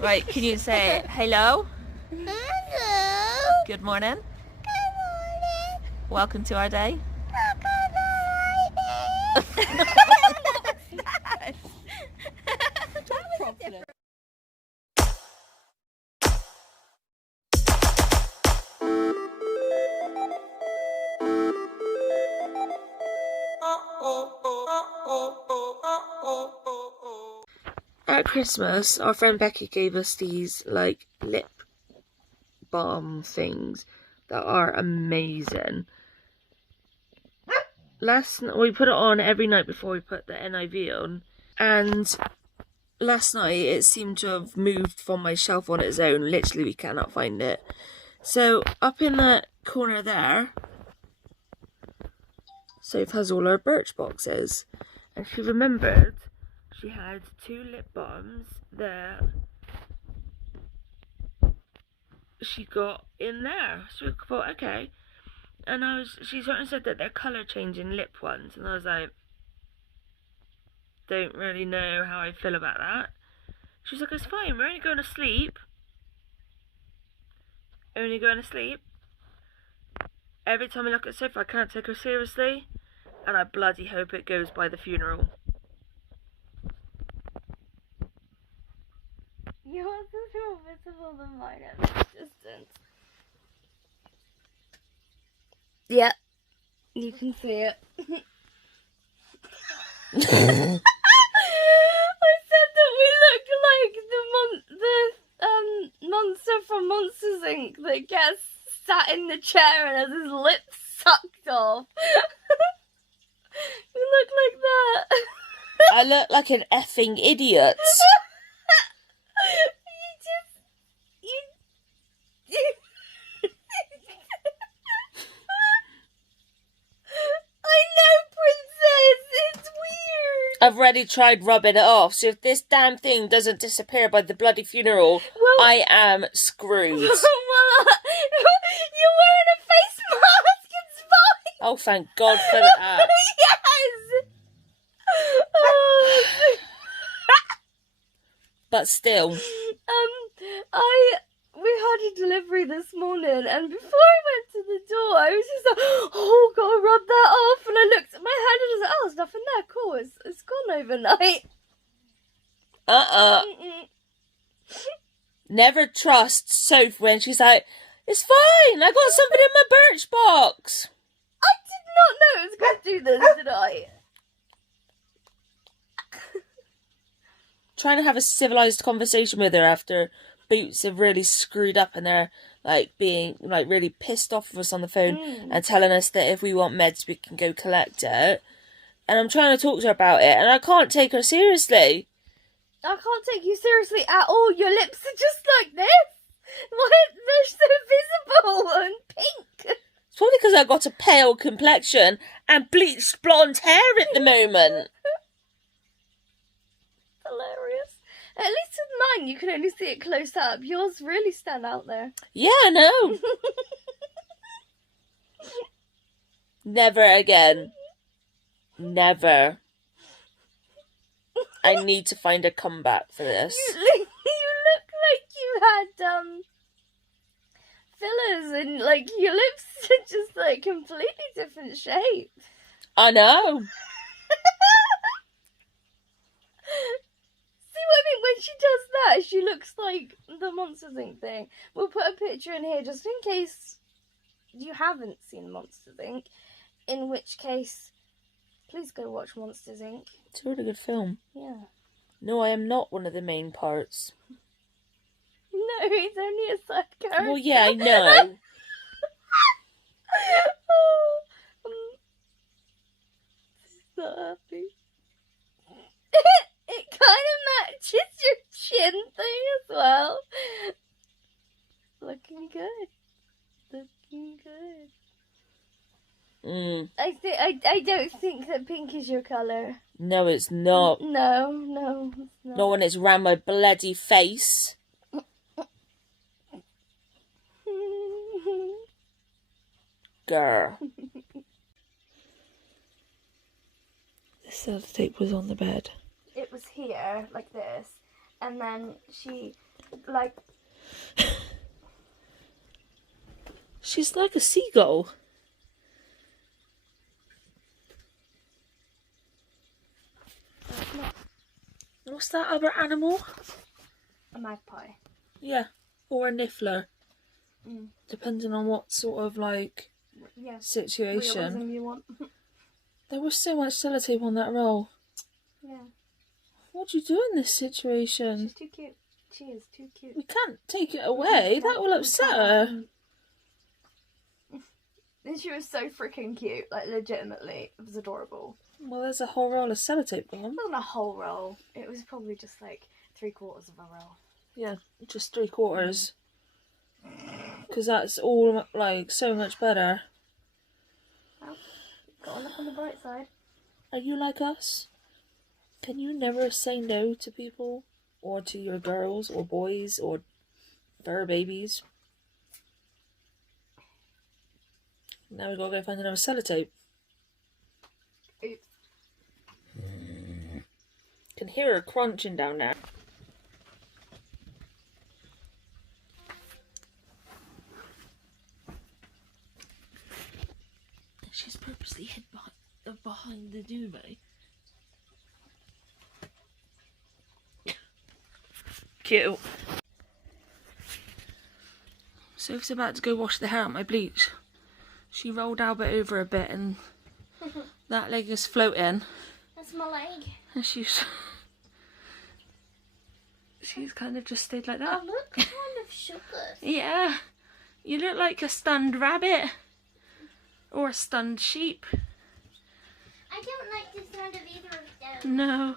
Right, can you say hello? Hello. Good morning. Good morning. Welcome to our day. At Christmas, our friend Becky gave us these like lip balm things that are amazing. We put it on every night before we put the NIV on, and last night it seemed to have moved from my shelf on its own. Literally, we cannot find it. So up in the corner there, Sophie has all her Birch boxes, and she remembered she had 2 lip balms that she got in there. So we thought, okay. And she sort of said that they're colour changing lip ones, and I was like, don't really know how I feel about that. She was like, it's fine, we're only going to sleep. Only going to sleep. Every time I look at Sophie, I can't take her seriously, and I bloody hope it goes by the funeral. Yours is more visible than mine at this distance. Yeah, you can see it. I said that we look like the monster from Monsters Inc. that gets sat in the chair and has his lips sucked off. We look like that. I look like an effing idiot. I know, princess. It's weird. I've already tried rubbing it off, so if this damn thing doesn't disappear by the bloody funeral, I am screwed. You're wearing a face mask. It's fine. Oh, thank God for that. Yes. But still. We had a delivery this morning, and before I went to the door, I was just like, oh, gotta rub that off. And I looked at my hand and I was like, oh, there's nothing there. Cool, it's gone overnight. Never trust Sophie when she's like, it's fine, I got something in my Birch box. I did not know it was going to do this, did I? Trying to have a civilised conversation with her after Boots have really screwed up and they're like being like really pissed off with us on the phone and telling us that if we want meds we can go collect it. And I'm trying to talk to her about it and I can't take her seriously. I can't take you seriously at all. Your lips are just like this. Why they're so visible and pink? It's probably because I've got a pale complexion and bleached blonde hair at the moment. Hilarious. At least with mine, you can only see it close up. Yours really stand out there. Yeah, I know. Never again. Never. I need to find a comeback for this. You look like you had fillers and like your lips are just like completely different shape. I know. See what I mean? When she does that, she looks like the Monsters Inc. thing. We'll put a picture in here just in case you haven't seen Monsters Inc. In which case, please go watch Monsters Inc. It's a really good film. Yeah. No, I am not one of the main parts. No, he's only a side character. Well, yeah, I know. So happy. It kind of matches your chin thing as well. Looking good. Looking good. I don't think that pink is your colour. No, it's not. No, it's not. Not when it's round my bloody face. Grr. The sellotape was on the bed. It was here, like this, and then she, like... She's like a seagull. What's that other animal? A magpie. Yeah, or a niffler. Mm. Depending on what sort of like situation. Realism you want. There was so much sellotape on that roll. Yeah. What'd you do in this situation? She's too cute. She is too cute. We can't take it away. That will upset her. And she was so freaking cute. Like, legitimately. It was adorable. Well, there's a whole roll of sellotape gone. It wasn't a whole roll. It was probably just like 3/4 of a roll. Yeah, just 3/4. Because that's all, like, so much better. Well, gotta look on the bright side. Are you like us? Can you never say no to people? Or to your girls, or boys, or fur babies? Now we gotta go find another sellotape. Oops. Can hear her crunching down there. She's purposely hid behind the duvet. Cute. Sophie's about to go wash the hair out my bleach. She rolled Albert over a bit and that leg is floating. That's my leg. And she's kind of just stayed like that. I look kind of sugar. Yeah. You look like a stunned rabbit. Or a stunned sheep. I don't like the sound of either of them. No.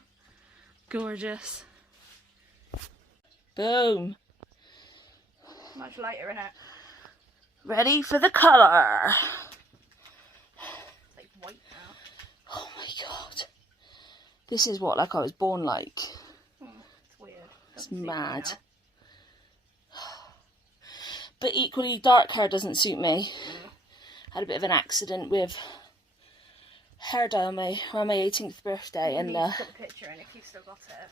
Gorgeous. Boom. Much lighter in it. Ready for the colour. It's like white now. Oh my god. This is what like I was born like. It's weird. It's Doesn't suit me mad. now. But equally dark hair doesn't suit me. Had a bit of an accident with hair dye on my 18th birthday, You and need to put the picture in if you've still got it.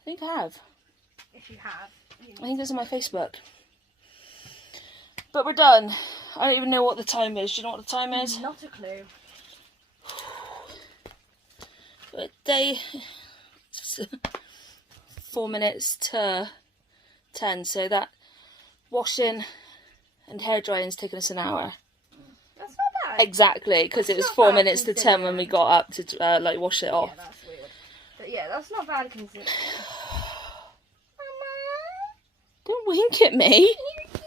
I think I have. If you have. I think it's on my Facebook. But we're done. I don't even know what the time is. Do you know what the time is? Not a clue. But day 4 minutes to 10, so that washing and hair drying's taken us an hour. That's not bad. Exactly, because it was not 4 bad minutes to 10 when we got up to like wash it off. Yeah, that's weird. But yeah, that's not bad considering. Mama? Don't wink at me. You're cute,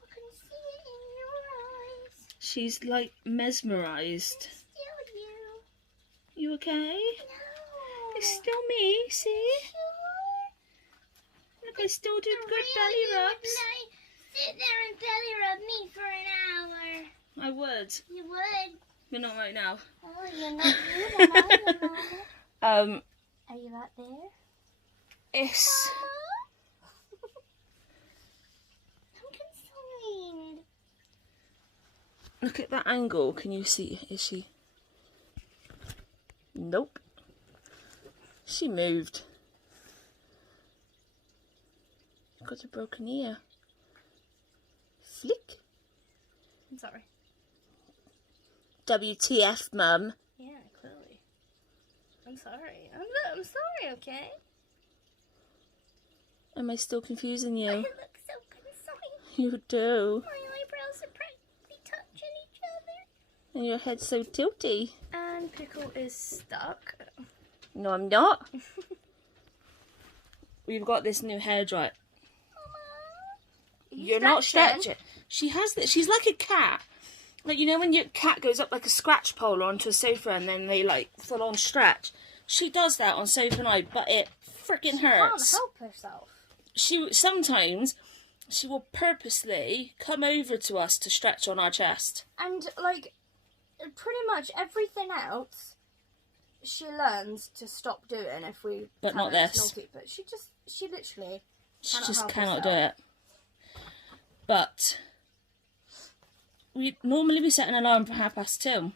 I can see it in your eyes. She's like mesmerised. Still you. You okay? No. It's still me, see? Look, I still do good belly rubs. Sit there and belly rub me for an hour. I would, You would. but not right now. Oh, you're not you, Mama. Are you out there? It's... I'm concerned. Look at that angle. Can you see? Is she? Nope. She moved. Got a broken ear. Flick. I'm sorry. WTF, Mum. Yeah, clearly. I'm sorry. I'm sorry, okay? Am I still confusing I you? look so concerned. You do. My eyebrows are practically touching each other. And your head's so tilty. And Pickle is stuck. No, I'm not. We've got this new hairdryer. You're not stretching. She has this. She's like a cat. Like, you know when your cat goes up like a scratch pole onto a sofa and then they like full on stretch? She does that on Sophie and I, but it freaking hurts. She can't help herself. Sometimes she will purposely come over to us to stretch on our chest. And like pretty much everything else she learns to stop doing if we But tell not her it's this. naughty. But she literally She cannot just help cannot do herself. it. But we normally set an alarm for 2:30.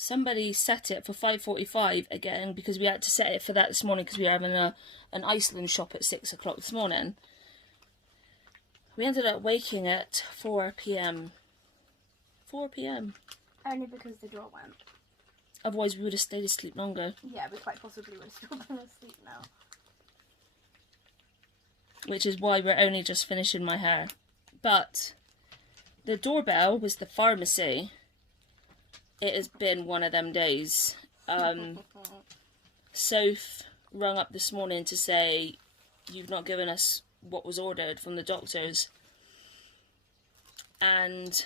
somebody set it for 5:45 again, because we had to set it for that this morning because we were having an Iceland shop at 6 o'clock this morning. We ended up waking at 4 p.m. 4 p.m. Only because the door went. Otherwise we would have stayed asleep longer. Yeah, we quite possibly would have still been asleep now. Which is why we're only just finishing my hair. But the doorbell was the pharmacy. It has been one of them days. Soph rung up this morning to say, you've not given us what was ordered from the doctors. And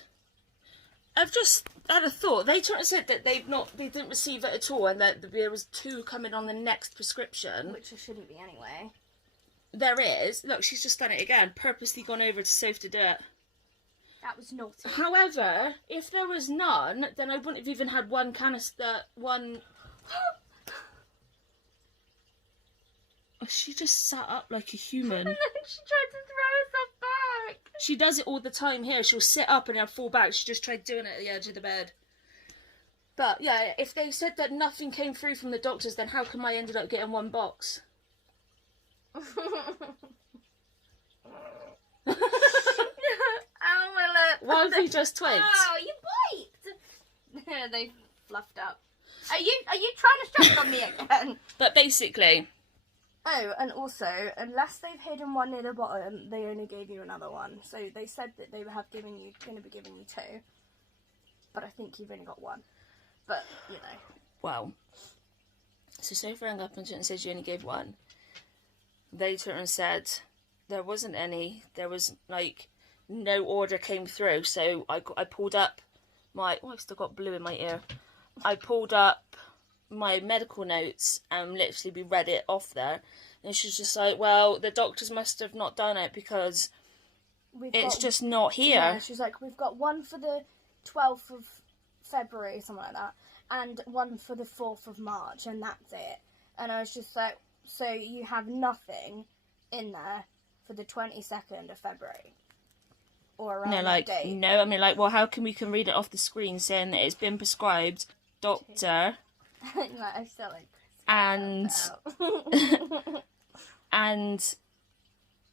I've just had a thought. They said that they didn't receive it at all, and that there was 2 coming on the next prescription. Which there shouldn't be anyway. There is. Look, she's just done it again. Purposely gone over to Soph to do it. That was naughty. However, if there was none, then I wouldn't have even had one canister, one... Oh, she just sat up like a human. And then she tried to throw herself back. She does it all the time here. She'll sit up and then fall back. She just tried doing it at the edge of the bed. But, yeah, if they said that nothing came through from the doctors, then how come I ended up getting 1 box? Ow, my lip. Why have we just twigged? Oh, you bite. They fluffed up. Are you trying to strap it on me again? But basically... Oh, and also, unless they've hidden one near the bottom, they only gave you another one. So they said that they going to be giving you 2. But I think you've only got 1. But, you know. Well, so Sophie rang up and said she only gave 1. They turned and said there wasn't any. There was, like, no order came through. So I pulled up my... Oh, I've still got blue in my ear. I pulled up my medical notes and literally we read it off there. And she's just like, well, the doctors must have not done it because it's just not here. Yeah, she's like, we've got 1 for the 12th of February, something like that, and 1 for the 4th of March, and that's it. And I was just like, so you have nothing in there for the 22nd of February? Or around that date? No, I mean, like, well, how can we read it off the screen saying that it's been prescribed, doctor, like, I still like and and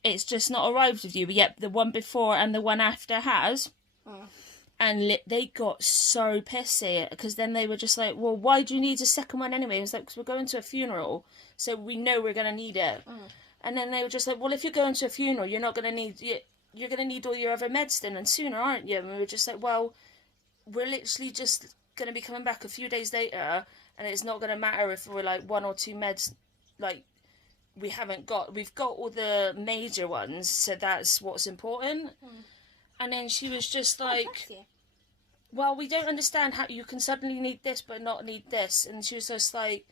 it's just not arrived with you, but yet the one before and the one after has. And they got so pissy because then they were just like, well, why do you need a second one anyway? It was like, because we're going to a funeral, so we know we're going to need it. And then they were just like, well, if you're going to a funeral, you're not going to need... You're going to need all your other medicine and sooner, aren't you? And we were just like, well, we're literally just going to be coming back a few days later, and it's not going to matter if we're like 1 or 2 meds, like, we've got all the major ones, so that's what's important. And then she was just like, well, we don't understand how you can suddenly need this but not need this. And she was just like,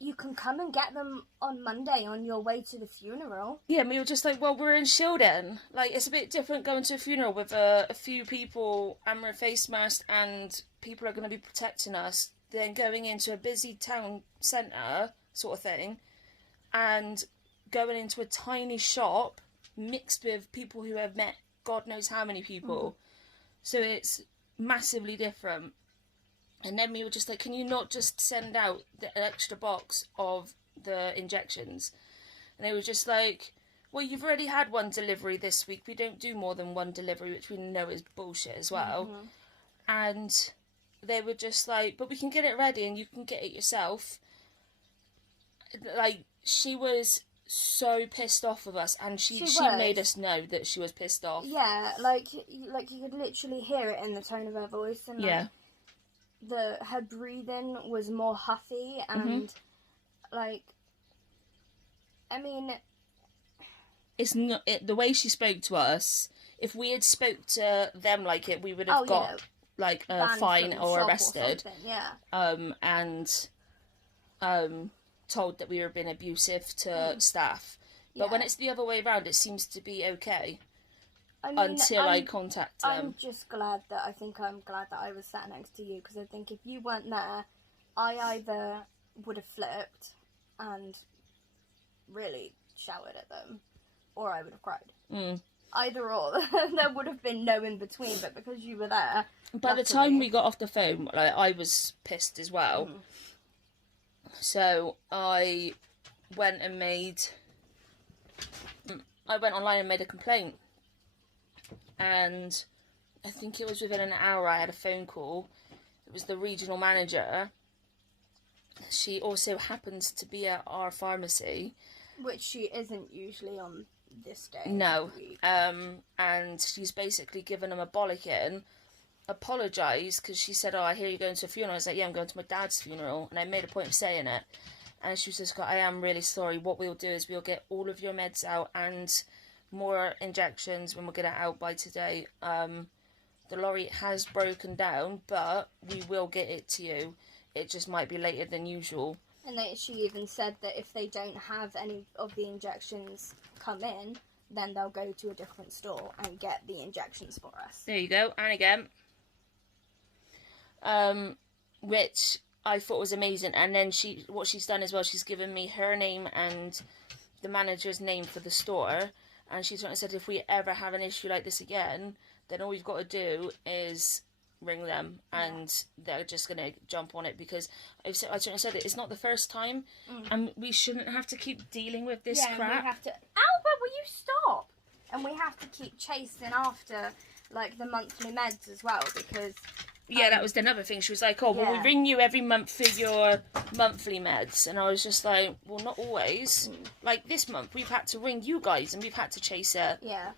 you can come and get them on Monday on your way to the funeral. Yeah, and we were just like, well, we're in Shildon. Like, it's a bit different going to a funeral with a few people and we're face masked and people are going to be protecting us, than going into a busy town centre sort of thing and going into a tiny shop mixed with people who have met God knows how many people. So it's massively different. And then we were just like, can you not just send out the extra box of the injections? And they were just like, well, you've already had 1 delivery this week. We don't do more than 1 delivery, which we know is bullshit as well. And they were just like, but we can get it ready and you can get it yourself. Like, she was so pissed off with us, and she made us know that she was pissed off. Yeah, like you could literally hear it in the tone of her voice. And her breathing was more huffy and like, I mean, it's not the way she spoke to us. If we had spoke to them like it, we would have got like a fine or arrested. And told that we were being abusive to staff. But when it's the other way around, it seems to be okay. I mean, until I contact them. I'm just glad that I was sat next to you, because I think if you weren't there, I either would have flipped and really shouted at them, or I would have cried. either or. There would have been no in between, but because you were there. By the time we got off the phone, like, I was pissed as well. So I went online and made a complaint. And I think it was within an hour I had a phone call. It was the regional manager. She also happens to be at our pharmacy. Which she isn't usually on this day. No. And she's basically given him a bollocking, apologised, because she said, oh, I hear you're going to a funeral. I was like, yeah, I'm going to my dad's funeral. And I made a point of saying it. And she was just like, I am really sorry. What we'll do is we'll get all of your meds out and more injections when we'll get it out by today. The lorry has broken down, but we will get it to you. It just might be later than usual. And she even said that if they don't have any of the injections come in, then they'll go to a different store and get the injections for us. There you go. And again. Which I thought was amazing. And then what she's done as well, she's given me her name and the manager's name for the store. And she's said if we ever have an issue like this again, then all we've got to do is ring them, and they're just going to jump on it, because I said it, it's not the first time, and we shouldn't have to keep dealing with this crap. We have to... Albert, will you stop? And we have to keep chasing after, like, the monthly meds as well, because... Yeah, that was another thing. She was like, oh, well, we ring you every month for your monthly meds. And I was just like, well, not always. Like, this month, we've had to ring you guys, and we've had to chase it. Yeah.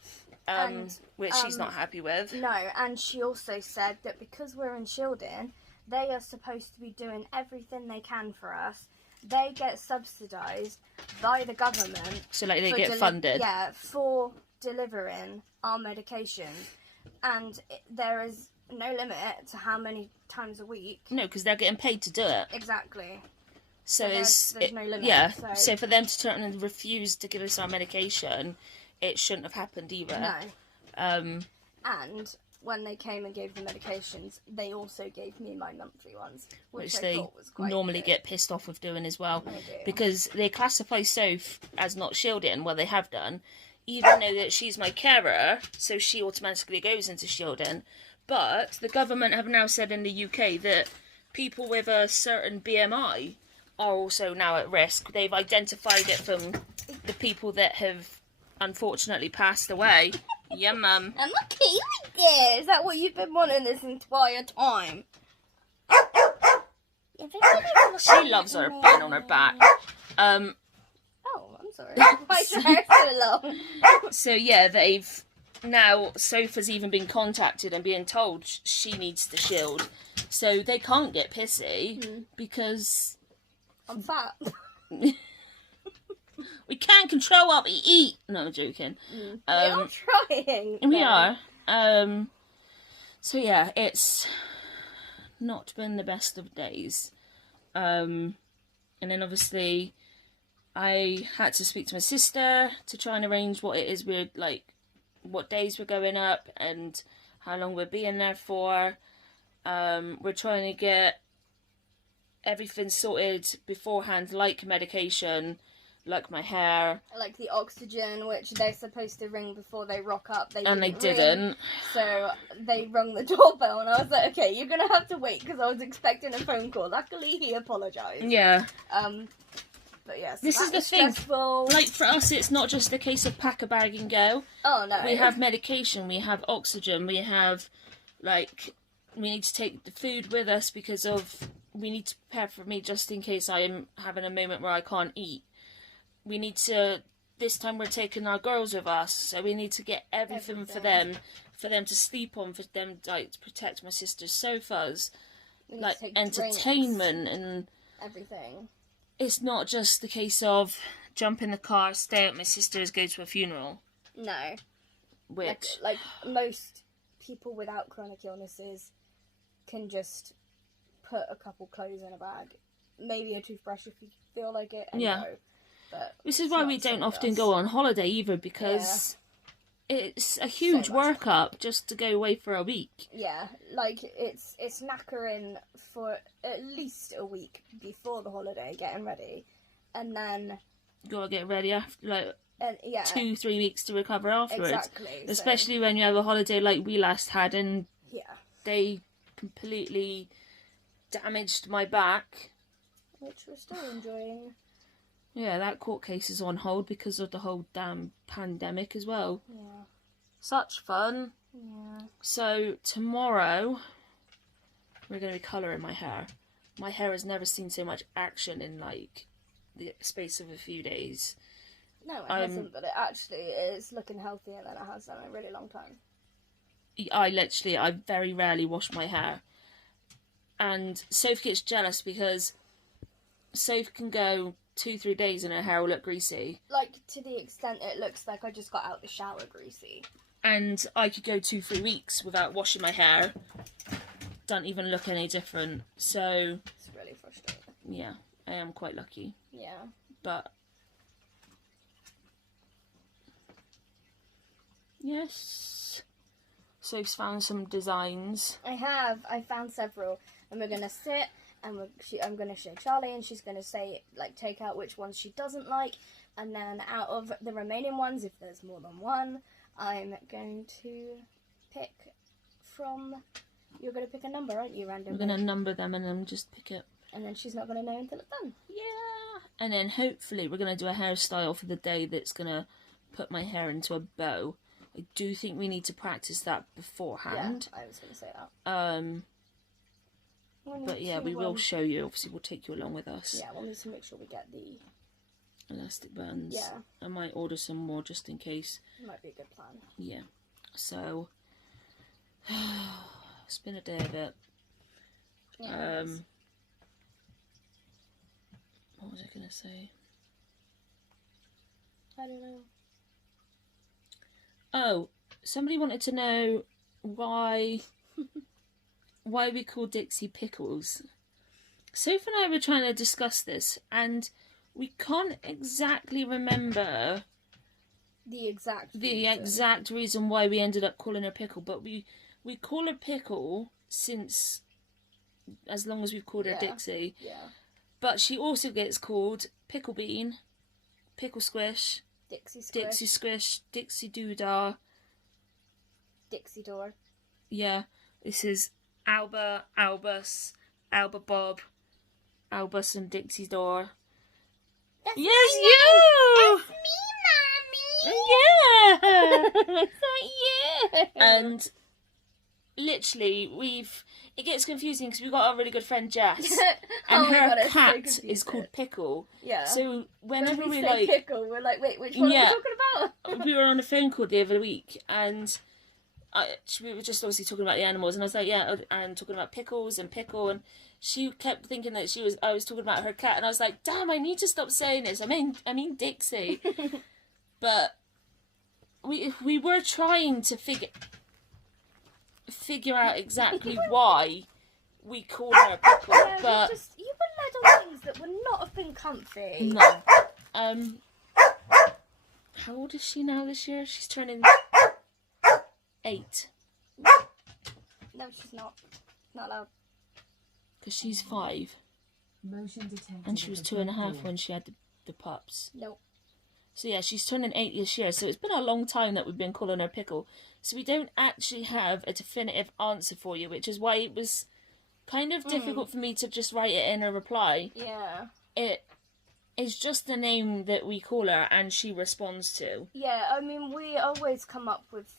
Which she's not happy with. No, and she also said that because we're in Shildon, they are supposed to be doing everything they can for us. They get subsidised by the government. So, like, they get funded. Yeah, for delivering our medications. And there is no limit to how many times a week. No, because they're getting paid to do it. Exactly. So there's no limit. Yeah, so for them to turn and refuse to give us our medication, it shouldn't have happened either. No. And when they came and gave the medications, they also gave me my monthly ones, which I they thought was quite normally good. Get pissed off with doing as well. They do. Because they classify Soph as not shielding, well, they have done, even though that she's my carer, so she automatically goes into shielding. But the government have now said in the UK that people with a certain BMI are also now at risk. They've identified it from the people that have unfortunately passed away. Yeah, mum. I'm not kidding there. Is that what you've been wanting this entire time? She loves her being on her back. Oh, I'm sorry. Why is her hair so long? So yeah, they've now, Sophie's even been contacted and being told she needs to shield. So they can't get pissy because I'm fat. We can't control what we eat. No, I'm joking. We are trying. We are. So yeah, it's not been the best of days. And then obviously I had to speak to my sister to try and arrange what it is we're like, what days we're going up and how long we're being there for. We're trying to get everything sorted beforehand, like medication, like my hair, like the oxygen, which they're supposed to ring before they rock up. They didn't. Ring, so they rung the doorbell, and I was like, okay, you're gonna have to wait, because I was expecting a phone call. Luckily, he apologised. Yeah. But yeah, so this is the thing. Stressful. Like, for us, it's not just a case of pack a bag and go. Oh, no. We have medication, we have oxygen, we have, like, we need to take the food with us because we need to prepare for me just in case I am having a moment where I can't eat. We need to, this time we're taking our girls with us, so we need to get everything. for them to sleep on, for them, like, to protect my sister's sofas, like, entertainment and everything. It's not just the case of jump in the car, stay at my sister's, go to a funeral. No. Which... Like most people without chronic illnesses can just put a couple clothes in a bag. Maybe a toothbrush if you feel like it, and go. But this is why we don't often go on holiday either, because it's a huge workup just to go away for a week. Yeah, like it's knackering for at least a week before the holiday, getting ready, and then you gotta get ready after, like, And, yeah. 2-3 weeks to recover afterwards. Exactly. Especially when you have a holiday like we last had, and they completely damaged my back. Which we're still enjoying. Yeah, that court case is on hold because of the whole damn pandemic as well. Yeah. Such fun. Yeah. So tomorrow we're going to be colouring my hair. My hair has never seen so much action in like the space of a few days. No, it hasn't, but it actually is looking healthier than it has done in a really long time. I very rarely wash my hair. And Sophie gets jealous because Sophie can go 2-3 days and her hair will look greasy. Like, to the extent it looks like I just got out the shower greasy. And I could go 2-3 weeks without washing my hair. Don't even look any different. So it's really frustrating. Yeah, I am quite lucky. Yeah. But yes. Sophie's found some designs. I have. I found several. And we're going to sit and I'm going to show Charlie and she's going to say, like, take out which ones she doesn't like. And then out of the remaining ones, if there's more than one, I'm going to pick from... You're going to pick a number, aren't you, randomly? We're going to number them and then just pick it. And then she's not going to know until it's done. Yeah. And then hopefully we're going to do a hairstyle for the day that's going to put my hair into a bow. I do think we need to practice that beforehand. Yeah, I was going to say that. But yeah, we will show you. Obviously, we'll take you along with us. Yeah, we'll need to make sure we get the elastic bands. Yeah. I might order some more just in case. Might be a good plan. Yeah. So, it's been a day of it. Yeah, what was I going to say? I don't know. Oh, somebody wanted to know why we call Dixie Pickles. Sophie and I were trying to discuss this, and we can't exactly remember the exact reason why we ended up calling her Pickle, but we call her Pickle since as long as we've called her Dixie. Yeah. But she also gets called Pickle Bean, Pickle Squish, Dixie Squish, Dixie Squish, Dixie Doodah, Dixie Door. Yeah, this is Alba, Albus, Alba Bob, Albus and Dixie Door. That's yes, you! That's me, Yeah! Mommy! Is that you? And literally, it gets confusing because we've got our really good friend Jess, and her cat is called Pickle. Yeah. So whenever when we we say like Pickle, we're like, wait, which one are we talking about? We were on a phone call the other week, and we were just obviously talking about the animals, and I was like, yeah, and talking about Pickles and Pickle, and she kept thinking that I was talking about her cat, and I was like, damn, I need to stop saying this. I mean Dixie. But we were trying to figure out exactly why we called her Pickle, but you were led on things that would not have been comfy. No. How old is she now this year? She's turning 8. No, she's not. Not allowed. Because she's 5. Motion detected. And she was 2.5 when she had the pups. Nope. So yeah, she's turning 8 this year. So it's been a long time that we've been calling her Pickle. So we don't actually have a definitive answer for you, which is why it was kind of difficult for me to just write it in a reply. Yeah. It is just the name that we call her and she responds to. Yeah, I mean, we always come up with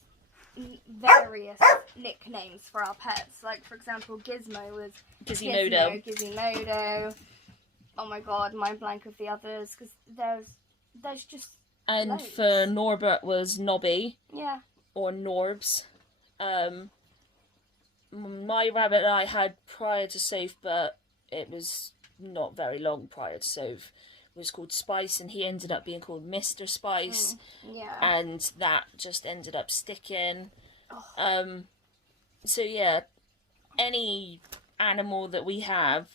various nicknames for our pets. Like, for example, Gizmo was Gizmodo. Oh my god, mind blank of the others, because there's just And loads. for Norbert was Nobby. Yeah. Or Norbs. My rabbit I had prior to Soph, but it was not very long prior to Soph, was called Spice, and he ended up being called Mr. Spice. Yeah. And that just ended up sticking. Oh. So yeah, any animal that we have,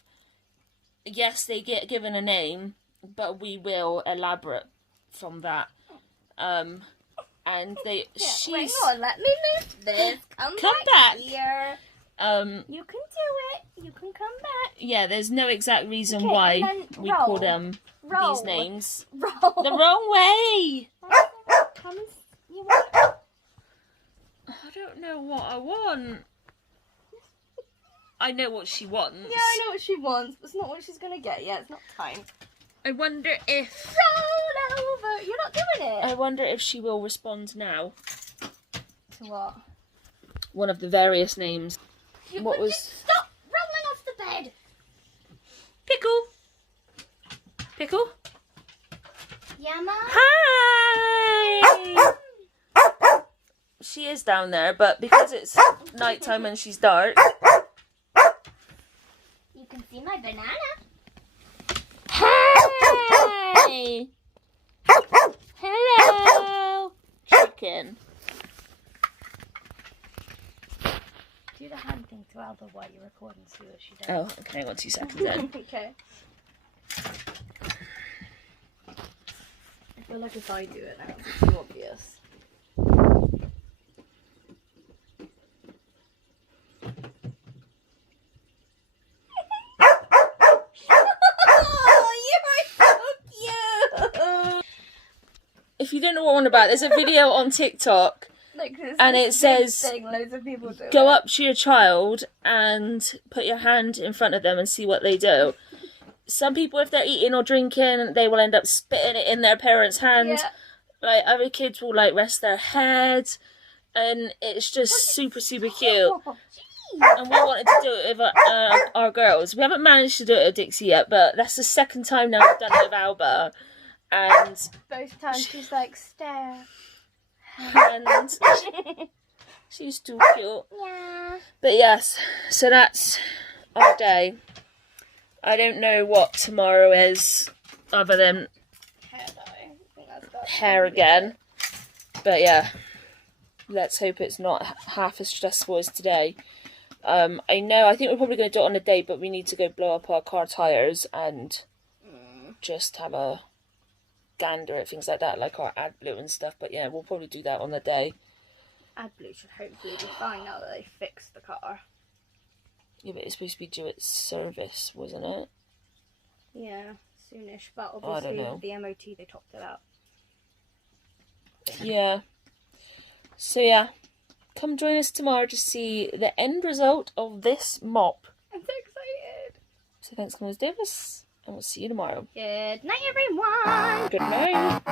yes, they get given a name, but we will elaborate from that. And Wait, she's... hang on, let me move this. Come back back here. You can do it. You can come back. Yeah, there's no exact reason Okay, why and then we roll. call them Roll. these names. Roll. The wrong way! Come and you want it? I don't know what I want. I know what she wants. Yeah, I know what she wants, but it's not what she's gonna get yet. It's not time. I wonder if... Roll over. You're not doing it. I wonder if she will respond now. To what? One of the various names. You What could was... just stop rolling off the bed. Pickle. Pickle. Yeah, Mum? Hi! She is down there, but because it's nighttime and she's dark... You can see my banana. Hey! Hello! Chicken. Do the hand thing to Alba while you're recording, see what she does. Oh, okay, 1 2 seconds then. Okay. I feel like if I do it now, it's too obvious. If you don't know what I'm on about, there's a video on TikTok Like this, and this it big says, thing, loads of people do go it. up to your child and put your hand in front of them and see what they do. Some people, if they're eating or drinking, they will end up spitting it in their parents' hand. Yeah. Like, other kids will, like, rest their head. And it's just super, super cute. Oh, And we wanted to do it with our girls. We haven't managed to do it with Dixie yet, but that's the second time now we've done it with Alba. And both times she's like, stare. and she's too cute. Yeah. But yes, so that's our day. I don't know what tomorrow is other than Hair dye. I think that's hair again. But yeah, let's hope it's not half as stressful as today. I think we're probably going to do it on a day, but we need to go blow up our car tyres and just have a gander at things like that, like our AdBlue and stuff. But yeah, we'll probably do that on the day. AdBlue should hopefully be fine now that they fixed the car. Yeah, but it's supposed to be due its service, wasn't it? Yeah, soonish. But I don't obviously know. with the MOT they topped it up. Yeah. So yeah, come join us tomorrow to see the end result of this mop. I'm so excited. So thanks, Miss Davis, and we'll see you tomorrow. Good night, everyone. Good night.